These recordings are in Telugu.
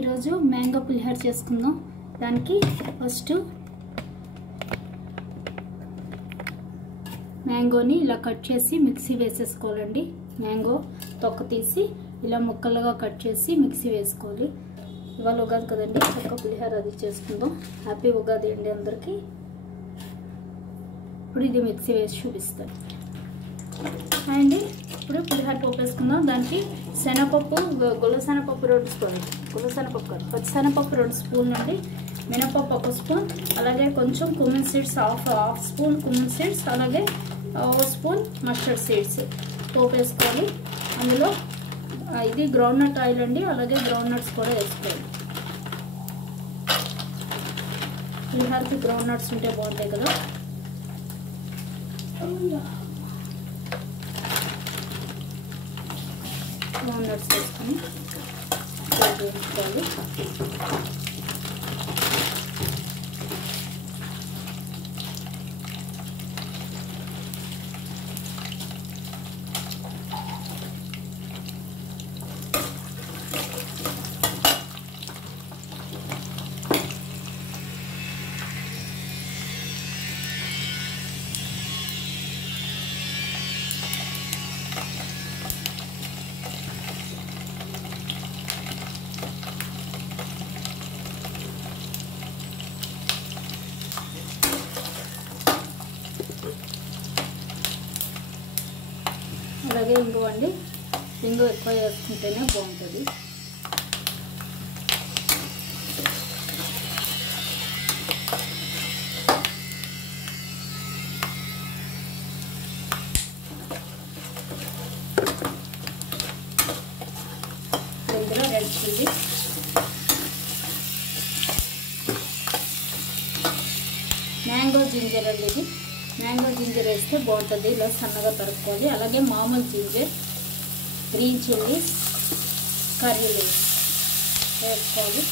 ఈరోజు మ్యాంగో పులిహోర చేసుకుందాం. దానికి ఫస్ట్ మ్యాంగోని ఇలా కట్ చేసి మిక్సీ వేసేసుకోవాలండి. మ్యాంగో తొక్క తీసి ఇలా ముక్కలుగా కట్ చేసి మిక్సీ వేసుకోవాలి. ఇవాళ ఉగాది కదండి, చక్క పులిహోర అది చేసుకుందాం. హ్యాపీ ఉగాది అండి అందరికీ. ఇప్పుడు ఇది మిక్సీ వేసి చూపిస్తాను అండి. ఇప్పుడు పులిహోర పోపు వేసుకుందాం. దానికి శనగపప్పు, గుల్లశనగపప్పు 2 స్పూన్లు, గుల్లశనగపప్పు కాదు పచ్చిశనగపప్పు 2 స్పూన్లు అండి, మినపప్పు 1 స్పూన్, అలాగే కొంచెం cumin seeds half spoon cumin seeds, అలాగే 1 స్పూన్ మస్టర్డ్ సీడ్స్ పోపు వేసుకోవాలి. అందులో ఇది గ్రౌండ్ నట్ ఆయిల్ అండి, అలాగే గ్రౌండ్ నట్స్ కూడా వేసుకోవాలి. పులిహోరకి గ్రౌండ్ నట్స్ ఉంటే బాగుంటాయి కదా. గ్రౌండ్ నట్స్ వేసుకొని వేసుకోవాలి. అలాగే ఇంగువ అండి, ఇంగువ ఎక్కువ వేసుకుంటేనే బాగుంటుంది. ఇందులో రెడ్ చిల్లీ, మ్యాంగో జింజర్ అండి. ఇది మ్యాంగో జింజర్ వేస్తే బాగుంటుంది, ఇలా సన్నగా తరుక్కోవాలి. అలాగే మామూలు ginger, green chillies, curry leaves వేసుకోవాలి.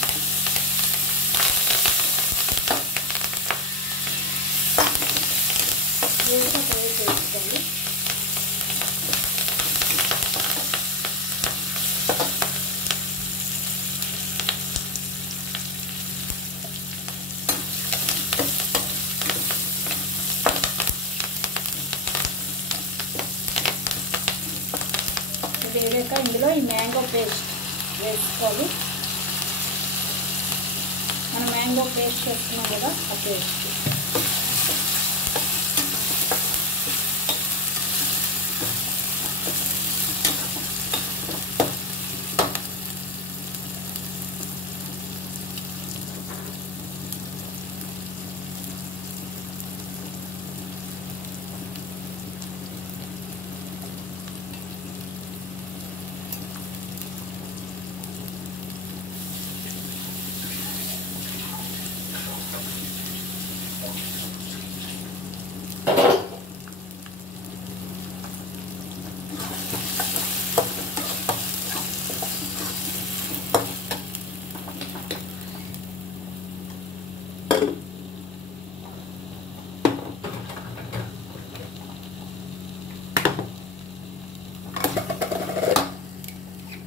వేసుకోవాలి. వేసాక ఇందులో ఈ మ్యాంగో పేస్ట్ వేసుకోవాలి. మనం మ్యాంగో పేస్ట్ వేసుకున్నాం కదా, ఆ పేస్ట్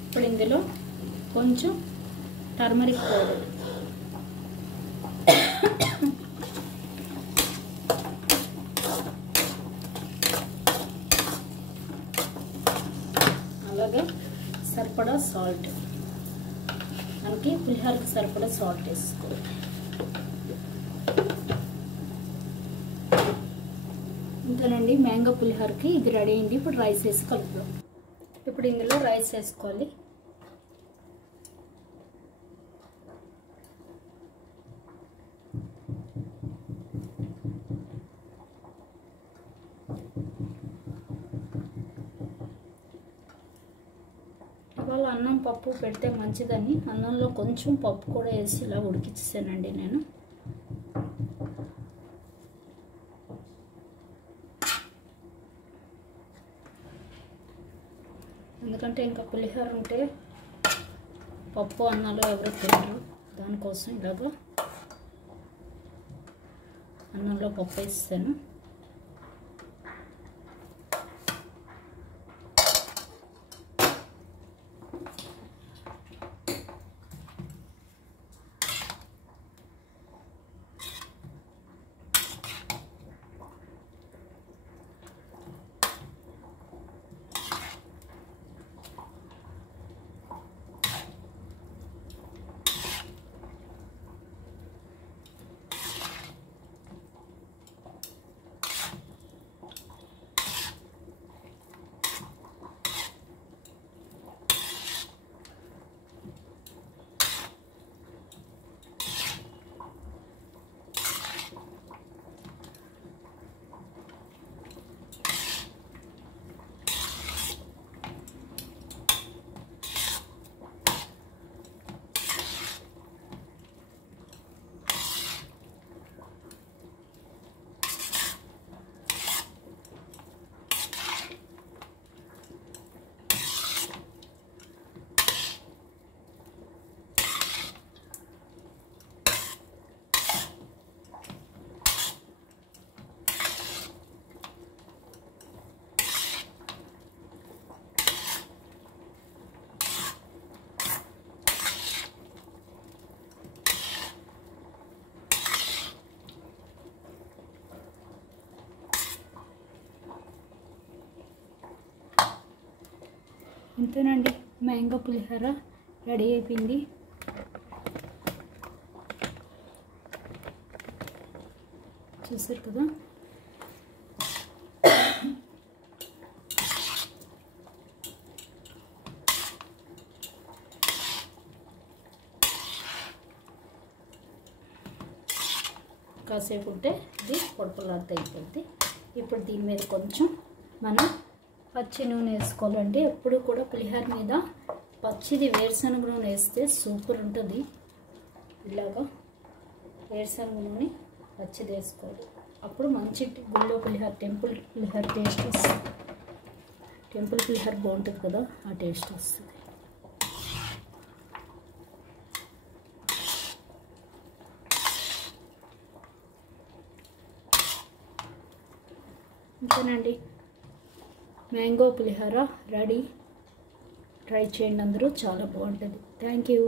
ఇప్పుడు ఇందులో కొంచెం టర్మరిక్ పౌడర్, అలాగే సరిపడా సాల్ట్, మనకి పులిహోరకి సరిపడా సాల్ట్ వేసుకోవాలి. ఇంతేనండి, మ్యాంగో పులిహోరకి ఇది రెడీ అయింది. ఇప్పుడు రైస్ వేసి కలుపుదాం. ఇప్పుడు ఇందులో రైస్ వేసుకోవాలి. ఇవాళ అన్నం పప్పు పెడితే మంచిదని అన్నంలో కొంచెం పప్పు కూడా వేసి ఇలా ఉడికిచ్చేసానండి నేను. ఎందుకంటే ఇంకా పులిహోర ఉంటే పప్పు అన్నాలు ఎవరు తినరు, దానికోసం ఇలాగా అన్నంలో పప్పు వేస్తాను. ఇంతేనండి, మ్యాంగో పులిహోర రెడీ అయిపోయింది. చూసారు కదా. కాసేపు ఉంటే ఇది పొడపలాగా అయిపోద్ది. ఇప్పుడు దీని మీద కొంచెం మనం పచ్చి నూనె వేసుకోవాలండి. ఎప్పుడు కూడా పులిహోర మీద పచ్చిది వేరుశనగ నూనె వేస్తే సూపర్ ఉంటుంది. ఇలాగా వేరుశనగ నూనె పచ్చిది వేసుకోవాలి. అప్పుడు మంచి గుళ్ళో పులిహోర, టెంపుల్ పులిహోర టేస్ట్ వస్తుంది. టెంపుల్ పులిహోర బాగుంటుంది కదా, ఆ టేస్ట్ వస్తుంది. ఇంతేనండి, మ్యాంగో పులిహోర రెడీ. ట్రై చేయండి అందరూ, చాలా బాగుంటుంది. Thank you.